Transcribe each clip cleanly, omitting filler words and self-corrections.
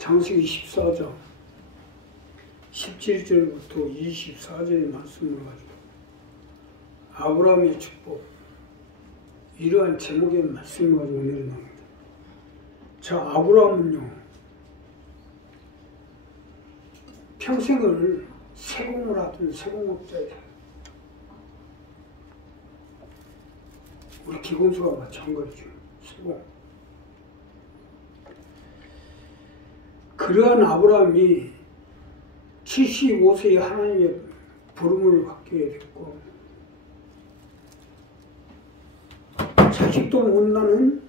창세기 14장 17절부터 24절의 말씀을 가지고 아브라함의 축복, 이러한 제목의 말씀을 가지고 오늘은 나옵니다. 자, 아브라함은요, 평생을 세공을 하던 세공업자예요. 우리 기본수가 마찬가지죠. 세공. 그러한 아브라함이 75세에 하나님의 부름을 받게 됐고, 자식도 못 낳는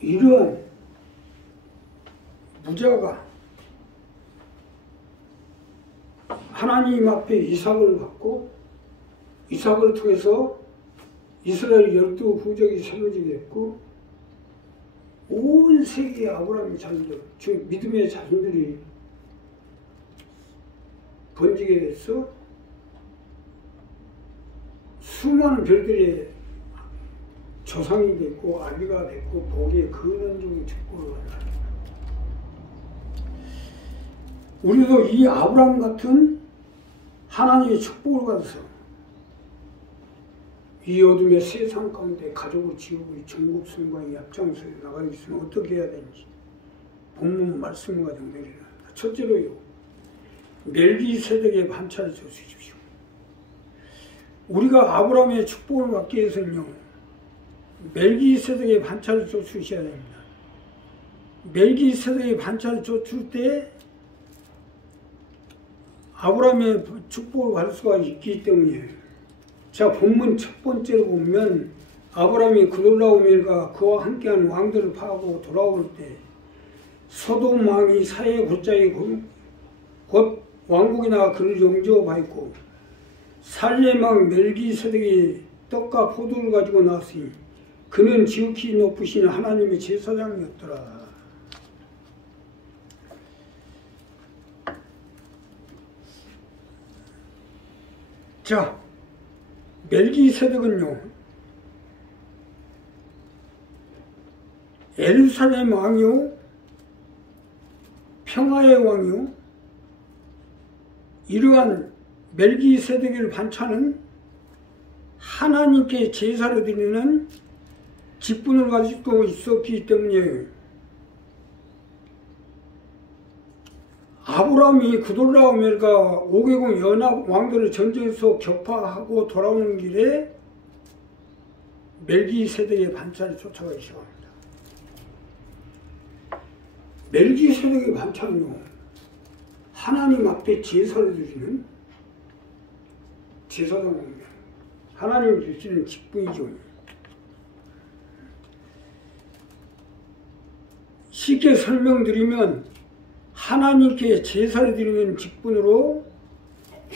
이러한 무자가 하나님 앞에 이삭을 받고, 이삭을 통해서 이스라엘 12부족이 세워지게 됐고, 온 세계의 아브라함의 자손들, 즉 믿음의 자손들이 번지게 됐어. 수많은 별들의 조상이 됐고 아비가 됐고 복의 근원적인 축복을 받는다. 우리도 이 아브라함 같은 하나님의 축복을 받아서 이 어둠의 세상 가운데 가족을 지우고 이 전국 선거에 앞장서 나가기 위해서는 어떻게 해야 되는지 본문 말씀을 가지고 내리라. 첫째로요, 멜기세덱의 반차를 주십시오. 우리가 아브라함의 축복을 받기 위해서는요, 멜기세덱의 반차를 주셔야 됩니다. 멜기세덱의 반차를 줄 때 아브라함의 축복을 받을 수가 있기 때문이에요. 자, 본문 첫 번째로 보면 아브라함이 그돌라오멜과 그와 함께한 왕들을 파하고 돌아올 때 소돔 왕이 사해 곧자에 곧 왕국에 나가 그를 영접하여 받고, 살렘 왕 멜기세덱이 떡과 포도를 가지고 나왔으니 그는 지극히 높으신 하나님의 제사장이었더라. 자, 멜기세덱은요, 예루살렘 왕이요, 평화의 왕이요, 이러한 멜기세덱의 반차는 하나님께 제사를 드리는 직분을 가지고 있었기 때문에 아브라함이 그돌라오멜과 5개국 연합 왕들을 전쟁에서 격파하고 돌아오는 길에 멜기세덱의 반차를 쫓아가기 시작합니다. 멜기세덱의 반차는요, 하나님 앞에 제사를 드리는 제사장입니다. 하나님이 주시는 직분이죠. 쉽게 설명드리면 하나님께 제사를 드리는 직분으로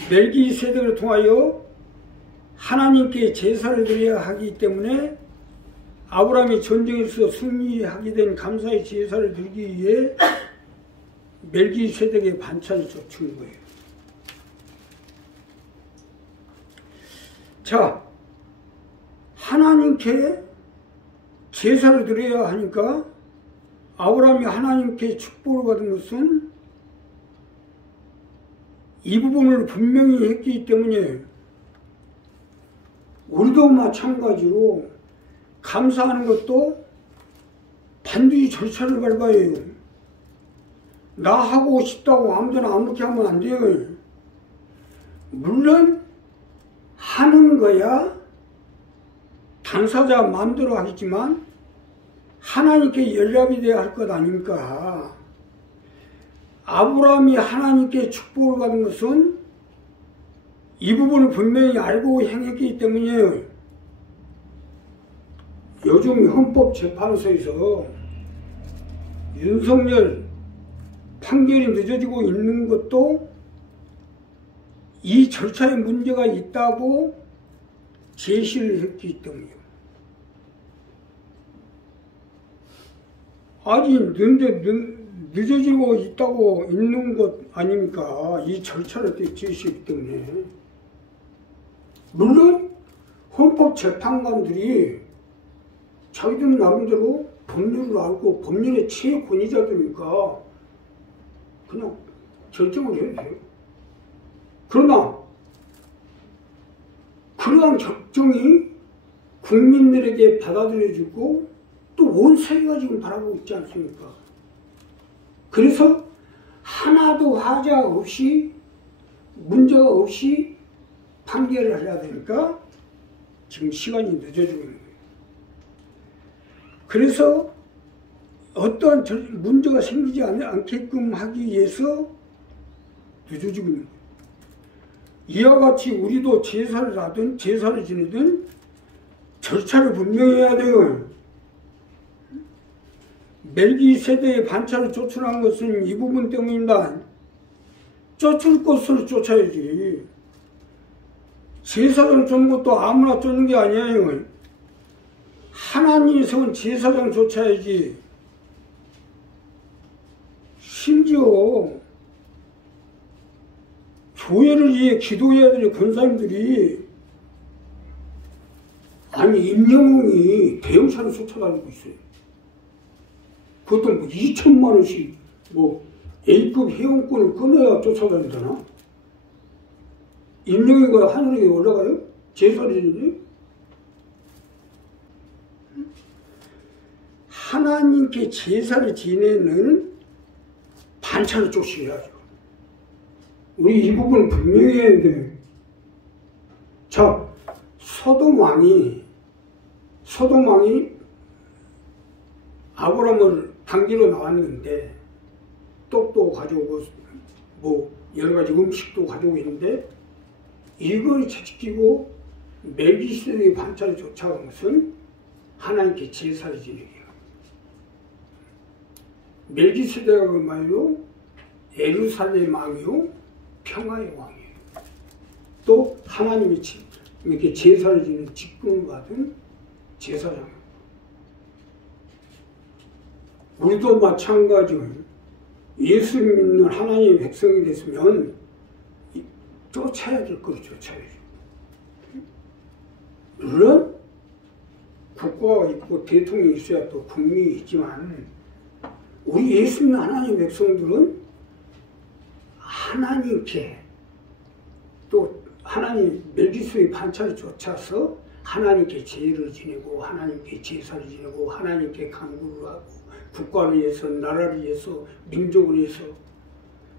멜기세덱을 통하여 하나님께 제사를 드려야 하기 때문에 아브라함이 전쟁에서 승리하게 된 감사의 제사를 드리기 위해 멜기세덱의 반차를 쫓은 거예요. 자, 하나님께 제사를 드려야 하니까 아브라함이 하나님께 축복을 받은 것은 이 부분을 분명히 했기 때문에 우리도 마찬가지로 감사하는 것도 반드시 절차를 밟아야 해요. 나 하고 싶다고 아무데나 아무렇게 하면 안 돼요. 물론 하는 거야 당사자 마음대로 하겠지만 하나님께 연락이 돼야 할 것 아닙니까? 아브라함이 하나님께 축복을 받은 것은 이 부분을 분명히 알고 행했기 때문이에요. 요즘 헌법재판소에서 윤석열 판결이 늦어지고 있는 것도 이 절차에 문제가 있다고 제시를 했기 때문이에요. 아직 늦어지고 있다고 있는 것 아닙니까? 이 절차를 제시했기 때문에. 물론 헌법재판관들이 자기들 나름대로 법률을 알고 법률의 최고권위자들이니까 그냥 결정을 해도 돼요. 그러나 그러한 결정이 국민들에게 받아들여지고 또 온 세계가 지금 바라보고 있지 않습니까? 그래서 하나도 하자 없이 문제가 없이 판결을 해야 되니까 지금 시간이 늦어지고 있는 거예요. 그래서 어떠한 문제가 생기지 않게끔 하기 위해서 늦어지고 있는 거예요. 이와 같이 우리도 제사를 하든 제사를 지내든 절차를 분명히 해야 돼요. 멜기세덱의 반차를 쫓으라는 것은 이 부분 때문입니다. 쫓을 것을 쫓아야지. 제사장을 쫓는 것도 아무나 쫓는 게 아니에요. 하나님이 세운 제사장을 쫓아야지. 심지어 교회를 위해 기도해야 될 권사님들이 아니 임영웅이 대형차를 쫓아다니고 있어요. 그것도 뭐 2천만 원씩 뭐 A급 회원권을 끊어야 쫓아다니잖아. 임영웅이가 하늘에 올라가요? 제사를 지내니? 하나님께 제사를 지내는 반차를 쫓으셔야죠. 우리 이 부분 분명히 해야 돼. 자, 소돔 왕이 아브라함을 당기러 나왔는데 떡도 가져오고 뭐 여러 가지 음식도 가져오고 있는데 이걸 채찍히고 멜기세덱의 반차를 쫓아온 것은 하나님께 제사를 지내기야. 멜기세덱의 말로 예루살렘 왕이요 평화의 왕이에요. 또 하나님이 이렇게 제사를 지는 직분을 받은 제사장. 우리도 마찬가지로 예수 믿는 하나님의 백성이 됐으면 쫓아야 될 거를 쫓아야죠. 물론 국가가 있고 대통령이 있어야 또 국민이 있지만 우리 예수 믿는 하나님의 백성들은 하나님께 또 하나님 멜기세덱의 반차를 쫓아서 하나님께 제를 지내고 하나님께 제사를 지내고 하나님께 간구를 하고 국가를 위해서 나라를 위해서 민족을 위해서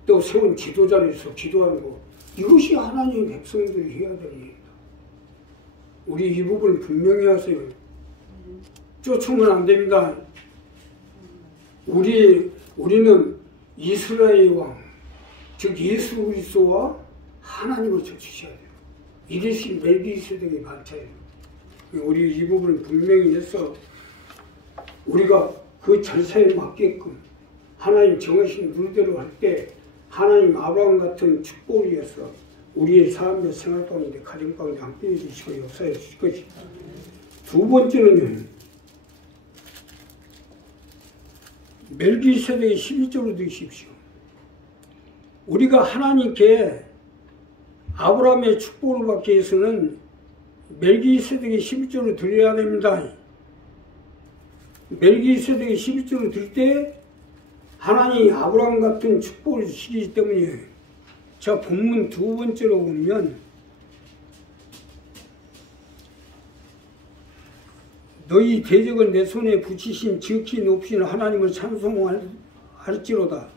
또 세운 지도자를 위해서 기도하는 거 이것이 하나님의 백성들이 해야 될 일입니다. 우리 이 부분을 분명히 하세요. 쫓으면 안 됩니다. 우리는 이스라엘 왕 즉 예수 그리스도와 하나님을 쫓으셔야 돼요. 이것이 멜기세덱의 반차예요. 우리 이 부분을 분명히 해서 우리가 그 절차에 맞게끔 하나님 정하신 룰대로 할 때 하나님 아브라함 같은 축복을 위해서 우리의 삶과 생활 가운데 가정 가운데 함께해 주시고 역사해 주실 것입니다. 두 번째는요. 멜기세덱의 12조를 드십시오. 우리가 하나님께 아브라함의 축복을 받기 위해서는 멜기세덱의 12조를 드려야 됩니다. 멜기세덱의 12조를 드릴 때 하나님이 아브라함 같은 축복을 주시기 때문이에요. 자, 본문 두 번째로 보면 너희 대적은 내 손에 붙이신 지극히 높으신 하나님을 찬송할지로다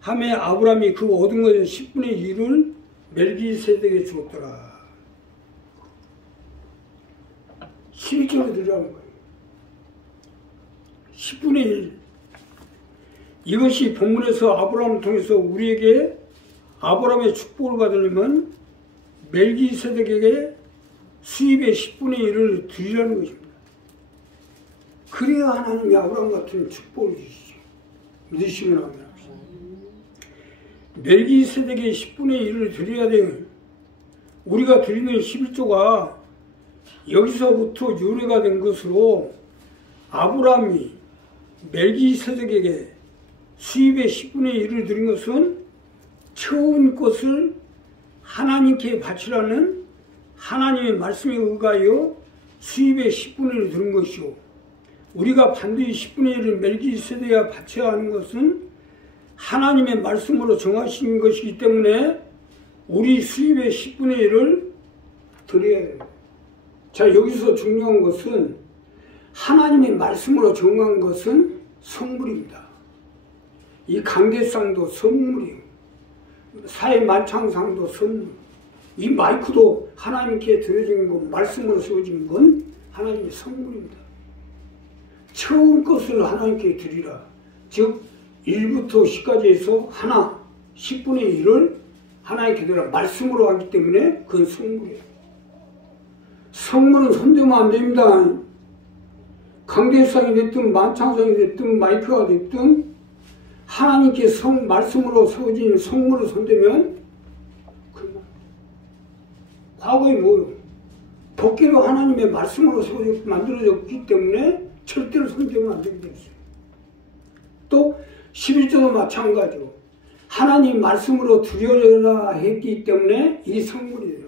하매 아브라함이 그 얻은 것의 10분의 1을 멜기세덱에게 주었더라. 12조를 드리라는 거예요. 10분의 1. 이것이 본문에서 아브라함을 통해서 우리에게 아브라함의 축복을 받으려면 멜기세덱에게 수입의 10분의 1을 드리라는 것입니다. 그래야 하나님이 아브라함 같은 축복을 주시죠. 믿으시면 합니다. 멜기세덱의 10분의 1을 드려야 돼요. 우리가 드리는 11조가 여기서부터 유래가 된 것으로 아브라함이 멜기세덱에게 수입의 10분의 1을 드린 것은 처음 것을 하나님께 바치라는 하나님의 말씀에 의하여 수입의 10분의 1을 드린 것이요. 우리가 반드시 10분의 1을 멜기세덱에 바쳐야 하는 것은 하나님의 말씀으로 정하신 것이기 때문에 우리 수입의 10분의 1을 드려야 됩니다. 자, 여기서 중요한 것은 하나님의 말씀으로 정한 것은 선물입니다. 이 강대상도 선물이에요. 사회 만창상도 선물. 이 마이크도 하나님께 드려진 건, 말씀으로 세워진 건 하나님의 선물입니다. 처음 것을 하나님께 드리라. 즉 1부터 10까지 해서 하나 10분의 1을 하나님께 드리라. 말씀으로 하기 때문에 그건 선물이에요. 선물은 손대면 안 됩니다. 강대상이 됐든 만창상이 됐든 마이크가 됐든 하나님께 말씀으로 세워진 성물을 손대면 그만. 과거에 뭐요? 법계로 하나님의 말씀으로 세워졌고 만들어졌기 때문에 절대로 손대면 안 되게 됐어요. 또 11조도 마찬가지로 하나님 말씀으로 드려라 했기 때문에 이 성물이에요.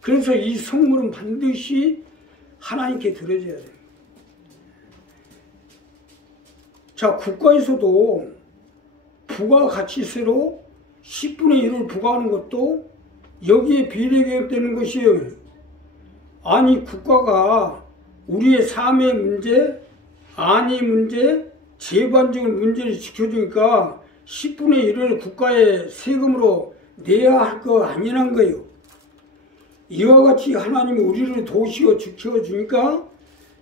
그래서 이 성물은 반드시 하나님께 드려져야 돼요. 자, 국가에서도 부가가치세로 10분의 1을 부과하는 것도 여기에 비례되는 것이에요. 아니, 국가가 우리의 삶의 문제, 안위 문제, 재반적인 문제를 지켜주니까 10분의 1을 국가에 세금으로 내야 할 거 아니란 거예요. 이와 같이 하나님이 우리를 도우시고 지켜주니까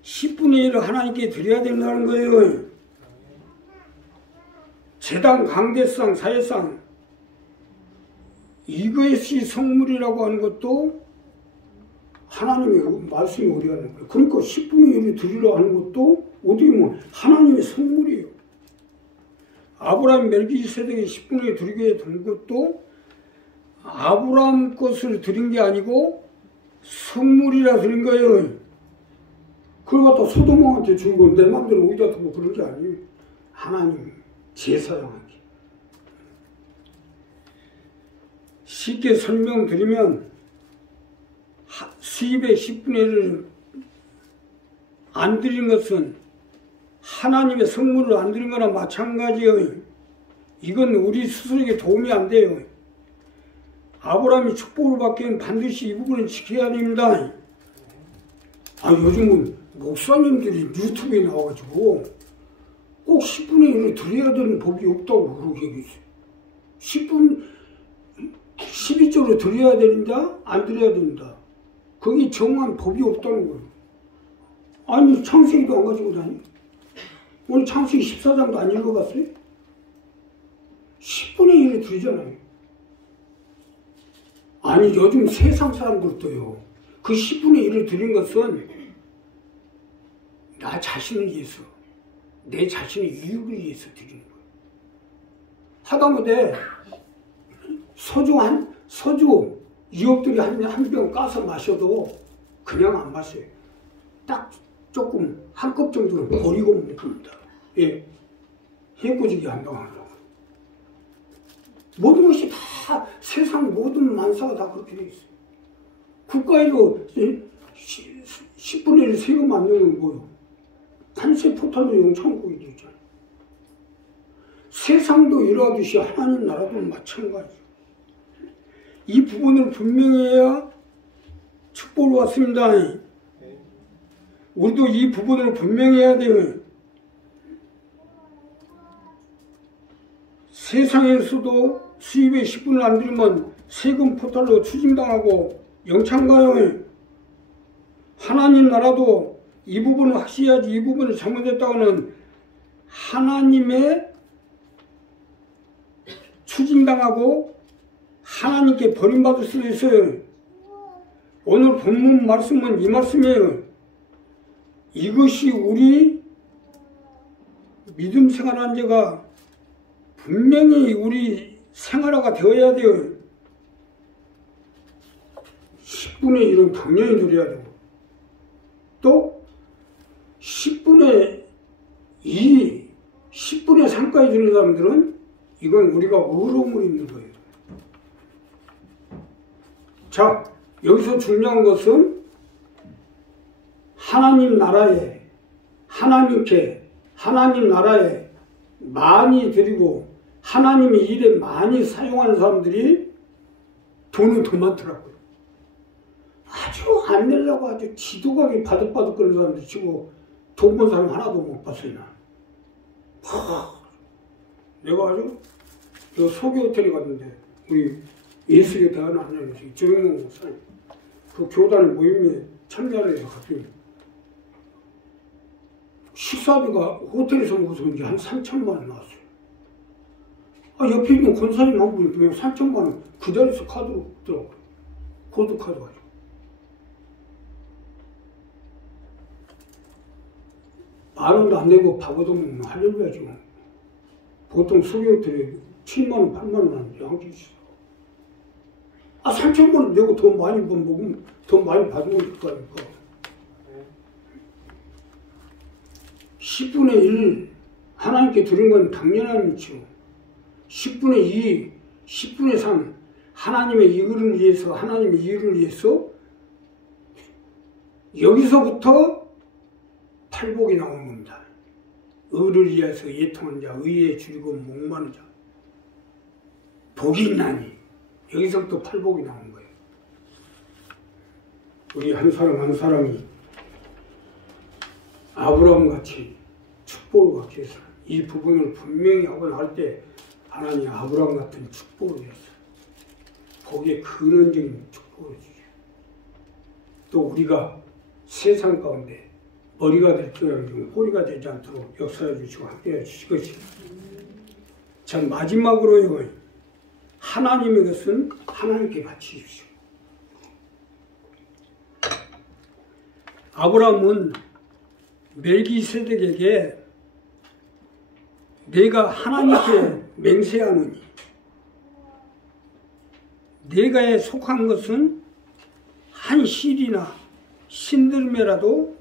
10분의 1을 하나님께 드려야 된다는 거예요. 재당, 강대상, 사회상, 이것이 성물이라고 하는 것도 하나님의 말씀이 우리하는 거예요. 그러니까 10분의 1을 드리라 하는 것도 어떻게 보면 하나님의 성물이에요. 아브라함 멜기세덱에 10분의 1 드리게 된 것도 아브라함 것을 드린 게 아니고 성물이라 드린 거예요. 그걸 갖다 소도몬한테 주고 내 맘대로 어디다 두고 그런 게 아니에요. 하나님 제사장하기. 쉽게 설명드리면 수입의 10분의 1을 안 드린 것은 하나님의 성물을 안 드린 거나 마찬가지예요. 이건 우리 스스로에게 도움이 안 돼요. 아브라함이 축복을 받기엔 반드시 이 부분을 지켜야 됩니다. 요즘은 목사님들이 유튜브에 나와가지고 꼭 10분의 1을 드려야 되는 법이 없다고 그러게 얘기했어요. 12조를 드려야 되는다? 안 드려야 된다. 거기 정한 법이 없다는 거예요. 아니, 창세기도 안 가지고 다니? 오늘 창세기 14장도 안 읽어봤어요? 10분의 1을 드리잖아요. 아니, 요즘 세상 사람들도요, 그 10분의 1을 드린 것은 나 자신을 위해서, 내 자신의 이익을 위해서 드리는 거예요. 하다못해 소주 2억들이 한 병 까서 마셔도 그냥 안 마셔요. 딱 조금 한 컵 정도는 버리고 먹습니다. 예, 해코지기 한다고 하려고. 모든 것이 다 세상 모든 만사가 다 그렇게 돼 있어요. 국가에도 10분의 1 세금 안 내면 뭐요? 관세 포탈로 영창국이 되잖아요. 세상도 이러하듯이 하나님 나라도 마찬가지예요. 이 부분을 분명히 해야 축복을 받습니다. 우리도 이 부분을 분명히 해야 돼요. 세상에서도 수입의 10분을 안 들면 세금 포탈로 추징당하고 영창가요. 하나님 나라도 이 부분을 확실해야지. 이 부분을 잘못했다고는 하나님의 추징당하고 하나님께 버림받을 수도 있어요. 오늘 본문 말씀은 이 말씀이에요. 이것이 우리 믿음 생활한 자가 분명히 우리 생활화가 되어야 돼요. 10분의 1은 당연히 드려야 되고, 또 10분의 2, 10분의 3까지 드리는 사람들은 이건 우리가 의로움을 입는 거예요. 자, 여기서 중요한 것은 하나님 나라에 하나님께, 하나님 나라에 많이 드리고 하나님의 일에 많이 사용하는 사람들이 돈은 더 많더라고요. 아주 안 내려고 아주 지도각이 바득바득 거리는 사람들 치고 돈 번 사람 하나도 못 봤어요. 내가 아주 저 소개 호텔에 갔는데 우리 예술의 대안을 하냐면서 조영호 목사님 그 교단의 모임에 참여하려 해서 갔더니 식사비가 호텔에서 먹어서 이제 한 3천만 원 나왔어요. 옆에 있는 권사님 한 분이 그냥 3천만 원 그 자리에서 카드로 들어가요. 골드카드 가지고. 만 원도 안 내고 밥 얻어먹으면 할렐루야 지금. 보통 소개 호텔에 7만 원, 8만 원 양주 있어. 3천만 원 내고 돈 많이 먹으면 돈 많이 받으면 될 거 아닙니까? 10분의 1 하나님께 드린 건 당연한 일이죠. 10분의 2, 10분의 3 하나님의 일을 위해서, 하나님의 일을 위해서 여기서부터 팔복이 나오는 겁니다. 의를 위해서 예통한 자, 의에 줄이고 목마른 자, 복이 있나니 여기서부터 팔복이 나오는 거예요. 우리 한 사람 한 사람이 아브라함같이 축복을 받기 위해서 이 부분을 분명히 하고 나올 때 하나님 아브라함 같은 축복을 주셨어요. 거기에 근원적인 축복을 주죠. 또 우리가 세상 가운데 머리가 될 줄 알고 꼬리가 되지 않도록 역사해 주시고 함께해 주실 것입니다. 자, 마지막으로요. 하나님의 것은 하나님께 바치십시오. 아브라함은 멜기세덱에게 내가 하나님께 맹세하노니 내가에 속한 것은 한 실이나 신들매라도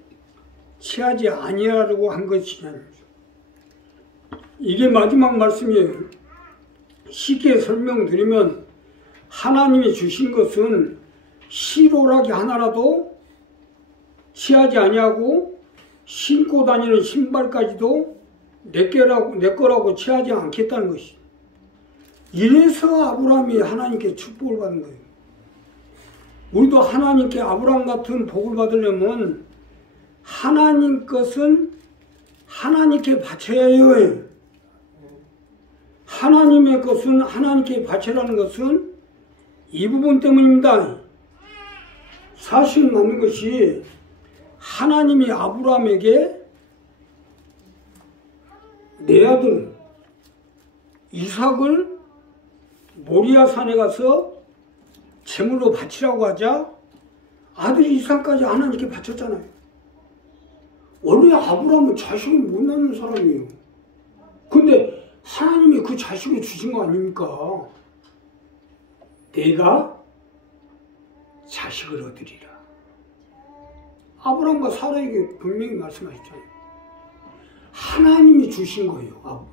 취하지 아니하려고 한 것이냐. 이게 마지막 말씀이에요. 쉽게 설명드리면 하나님이 주신 것은 실오라기 하나라도 취하지 아니하고 신고 다니는 신발까지도 내 거라고 취하지 않겠다는 것이. 이래서 아브라함이 하나님께 축복을 받는 거예요. 우리도 하나님께 아브라함 같은 복을 받으려면 하나님 것은 하나님께 바쳐야 해요. 하나님의 것은 하나님께 바치라는 것은 이 부분 때문입니다. 사실 맞는 것이 하나님이 아브라함에게 내 아들 이삭을 모리아 산에 가서 제물로 바치라고 하자 아들 이삭까지 하나님께 바쳤잖아요. 원래 아브라함은 자식을 못 낳는 사람이에요. 근데 하나님이 그 자식을 주신 거 아닙니까? 내가 자식을 얻으리라. 아브라함과 사라에게 분명히 말씀하셨잖아요. 하나님이 주신 거예요.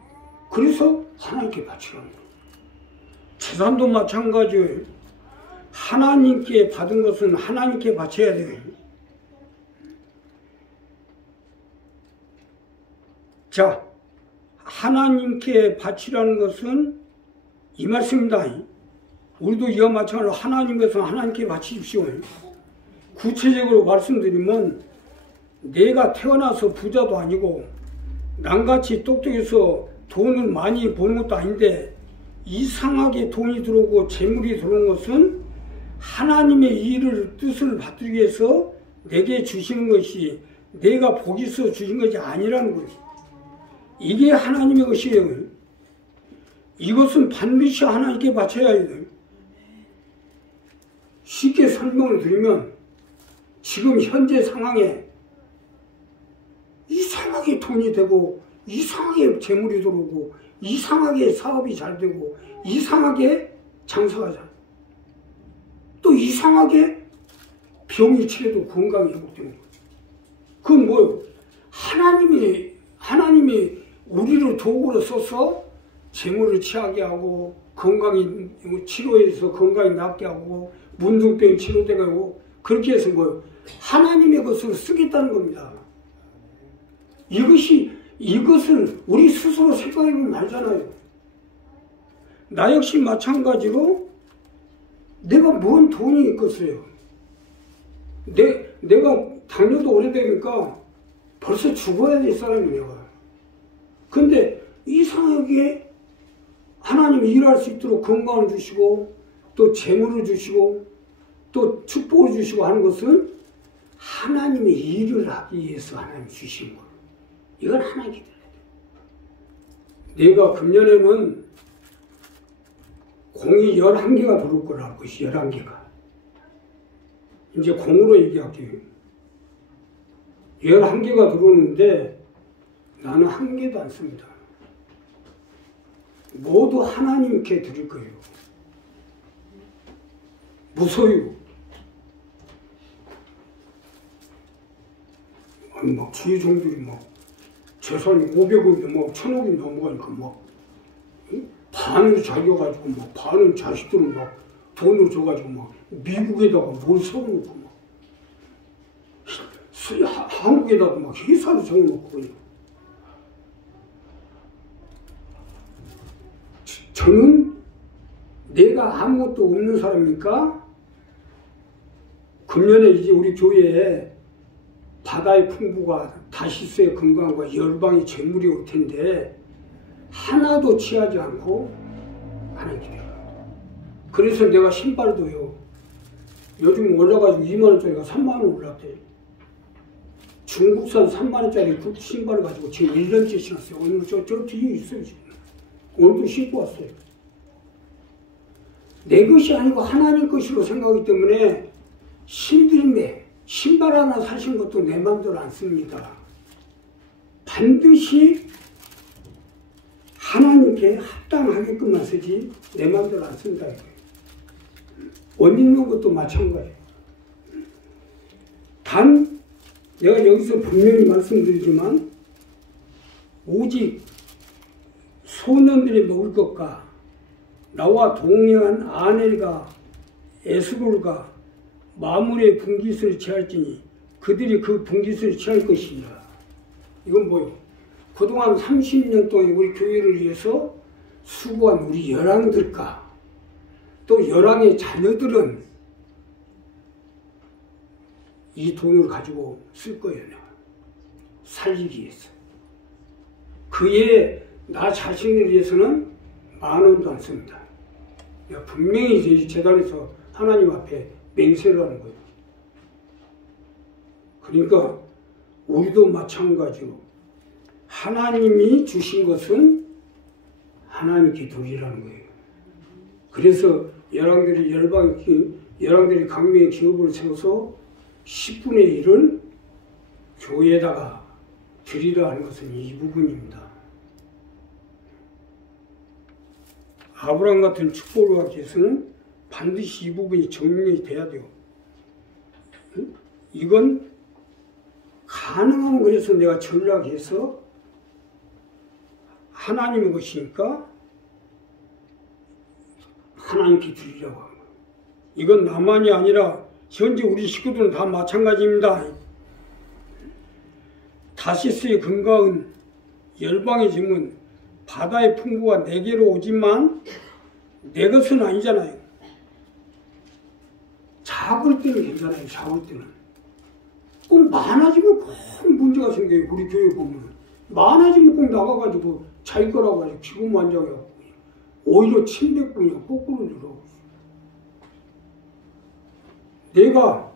그래서 하나님께 바치라는 거예요. 재산도 마찬가지예요. 하나님께 받은 것은 하나님께 바쳐야 돼요. 자, 하나님께 바치라는 것은 이 말씀입니다. 우리도 이와 마찬가지로 하나님께서 하나님께 바치십시오. 구체적으로 말씀드리면 내가 태어나서 부자도 아니고 남같이 똑똑해서 돈을 많이 버는 것도 아닌데 이상하게 돈이 들어오고 재물이 들어온 것은 하나님의 일을 뜻을 받기 위해서 내게 주시는 것이 내가 복이 있어 주신 것이 아니라는 거예요. 이게 하나님의 것이에요. 이것은 반드시 하나님께 바쳐야 해요. 쉽게 설명을 드리면 지금 현재 상황에 이상하게 돈이 되고 이상하게 재물이 들어오고 이상하게 사업이 잘 되고 이상하게 장사가 잘 또 이상하게 병이 치료도 건강이 회복되는 거예요. 그건 뭐예요? 하나님이 우리를 도구로 써서 재물을 취하게 하고 건강이 치료해서 건강이 낫게 하고 문둥병 치료되게 하고 그렇게 해서 뭐예요? 하나님의 것으로 쓰겠다는 겁니다. 이것을 우리 스스로 생각해보면 알잖아요. 나 역시 마찬가지로 내가 뭔 돈이 있겠어요. 내가 당뇨도 오래되니까 벌써 죽어야 될 사람이 내가. 근데 이상하게 하나님이 일할 수 있도록 건강을 주시고 또 재물을 주시고 또 축복을 주시고 하는 것은 하나님의 일을 하기 위해서 하나님 주신 거예요. 이건 하나님께 드려야 돼요. 내가 금년에는 공이 11개가 들어올 거라 할 것이 11개가. 이제 공으로 얘기할게요. 11개가 들어오는데 나는 한 개도 안 씁니다. 모두 하나님께 드릴 거예요. 무소유. 아니, 막 주위 종들이 막 재산이 500억이 막 1000억이 넘어가니까 막 반을 자기가 가지고 막 반은 자식들은 막 돈을 줘가지고 막 미국에다가 뭘 세워놓고 막 한국에다가 막 회사를 세워놓고 그냥. 저는 내가 아무것도 없는 사람이니까 금년에 이제 우리 교회에 바다의 풍부가 다시스의 건강과 열방의 재물이 올 텐데 하나도 취하지 않고 하나님께 드려요. 그래서 내가 신발도요. 요즘 올라가지고 2만원짜리가 3만원 올랐대요. 중국산 3만원짜리 신발을 가지고 지금 1년째 신었어요. 오늘 저 뒤에 있어요. 지금. 오늘도 신고 왔어요. 내 것이 아니고 하나님 것으로 생각하기 때문에 신들매 신발 하나 사신 것도 내 마음대로 안 씁니다. 반드시 하나님께 합당하게끔만 쓰지 내 마음대로 안 쓴다. 옷 입는 것도 마찬가지예요. 단 내가 여기서 분명히 말씀드리지만 오직 소년들이 먹을 것과 나와 동행한 아넬과 에스골과 마물의 분깃을 취할지니 그들이 그 분깃을 취할 것이니라. 이건 뭐예요? 그동안 30년 동안 우리 교회를 위해서 수고한 우리 열왕들과 또 열왕의 자녀들은 이 돈을 가지고 쓸 거예요. 살리기 위해서. 그의 나 자신을 위해서는 10,000원도 안 씁니다. 내가 분명히 재단에서 하나님 앞에 맹세를 하는 거예요. 그러니까 우리도 마찬가지로 하나님이 주신 것은 하나님께 드리라는 거예요. 그래서 열왕들이 강명의 기업을 세워서 10분의 1을 교회에다가 드리라 하는 것은 이 부분입니다. 아브라함 같은 축복을 받기 위해서는 반드시 이 부분이 정리가 돼야 돼요. 이건 가능하면 그래서 내가 전략해서 하나님의 것이니까 하나님께 드리려고 하는 거예요. 이건 나만이 아니라 현재 우리 식구들은 다 마찬가지입니다. 다시스의 건강은 열방의 짐은 바다의 풍부가 내게로 오지만 내 것은 아니잖아요. 작을 때는 괜찮아요. 작을 때는. 꼭 많아지면 꼭 문제가 생겨요. 우리 교회 보면. 많아지면 꼭 나가가지고 자기 거라고 하죠. 기분만장해갖고. 오히려 침뱉군요. 거꾸로 들어오고. 내가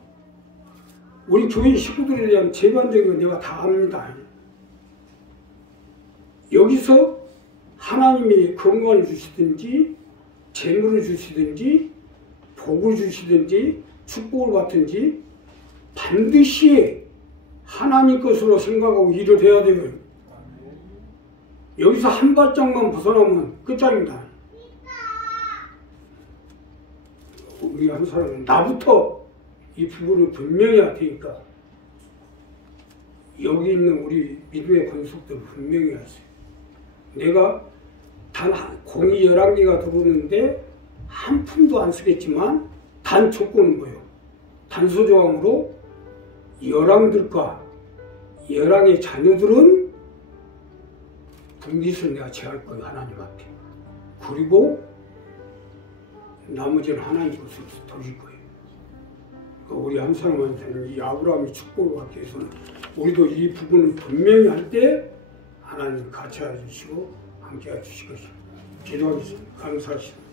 우리 교회 식구들에 대한 재반적인 건 내가 다 압니다. 여기서 하나님이 건강을 주시든지 재물을 주시든지 복을 주시든지 축복을 받든지 반드시 하나님 것으로 생각하고 일을 해야 되고요. 여기서 한 발짝만 벗어나면 끝장입니다. 우리 한 사람은 나부터 이 부분을 분명히 할 테니까 여기 있는 우리 믿음의 권속들 분명히 하세요. 내가 단 공이 11개가 들어오는데 한 푼도 안 쓰겠지만 단 조건은 뭐예요? 단서조항으로 열왕들과 열왕의 자녀들은 붕짓은 내가 제할 거예요. 하나님 앞에. 그리고 나머지는 하나님 것으로 돌릴 거예요. 그러니까 우리 한 사람한테는 이 아브라함의 축복을 받기 위해서는 우리도 이 부분을 분명히 할 때 하나님 같이 해주시고 함께 해주실 것입니다. 기도하겠습니다. 감사하십니다.